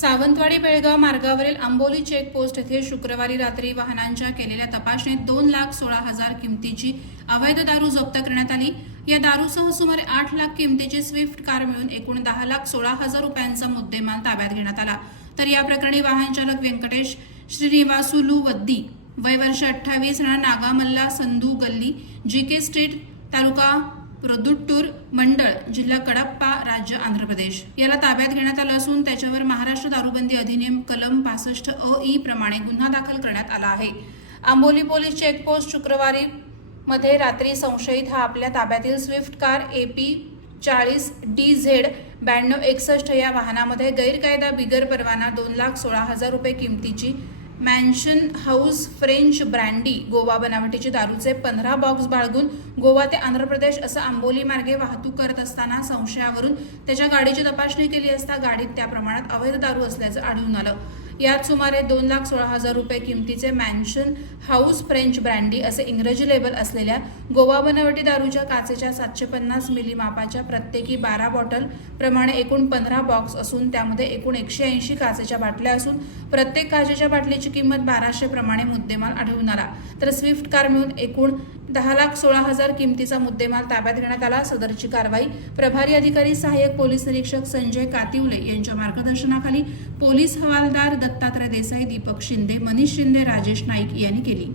सावंतवाडी बेळगाव मार्गावरील आंबोली चेकपोस्ट येथे शुक्रवारी रात्री वाहनांच्या केलेल्या तपासणीत 2,16,000 किमतीची अवैध दारू जप्त करण्यात आली। या दारूसह सुमारे 8 लाख किमतीची स्विफ्ट कार मिळून एकूण 10,16,000 रुपयांचा मुद्देमाल ताब्यात घेण्यात आला। तर या प्रकरणी वाहन चालक व्यंकटेश श्रीनिवासुलू वद्दी वय वर्ष 28 राहणार नागामल्ला संधू गल्ली जीके स्ट्रीट तालुका प्रदुट्टूर मंडळ जिल्हा कडप्पा राज्य आंध्र प्रदेश याला ताब्यात घेण्यात आलं असून त्याच्यावर महाराष्ट्र दारूबंदी अधिनियम कलम 65 प्रमाणे गुन्हा दाखल करण्यात आला आहे। आंबोली पोलीस चेकपोस्ट शुक्रवारी मध्ये रात्री संशयित हा आपल्या ताब्यातील स्विफ्ट कार AP 40DZ 9261 या वाहनामध्ये गैरकायदा बिगर परवाना 2,16,000 रुपये किमतीची mansion house French brandy Goa बनावटीची दारूचे 15 बॉक्स बाळगून गोवा ते आंध्र प्रदेश असं आंबोली मार्गे वाहतूक करत असताना संशयावरून त्याच्या गाडीची तपासणी केली असता गाडीत त्या प्रमाणात अवैध दारू असल्याचं आढळून आलं। यात सुमारे 2,16,000 रुपये किमतीचे मॅन्शन हाऊस फ्रेंच ब्रँडी असे इंग्रजी लेबल असलेल्या गोवा बनावटी दारूच्या काचेच्या 750 मिली मापाच्या प्रत्येकी 12 बॉटल प्रमाणे एकूण 15 बॉक्स असून त्यामध्ये एकूण 180 काचेच्या बाटल्या असून प्रत्येक काचेच्या बाटलीची किंमत 1200 प्रमाणे मुद्देमाल आढळून आला। तर स्विफ्ट कार मिळून एकूण 10,16,000 किमतीचा मुद्देमाल ताब्यात घेण्यात आला। सदरची कारवाई प्रभारी अधिकारी सहाय्यक पोलीस निरीक्षक संजय कातिवले यांच्या मार्गदर्शनाखाली पोलीस हवालदार दत्तात्रय देसाई, दीपक शिंदे, मनीष शिंदे, राजेश नाईक यांनी केली।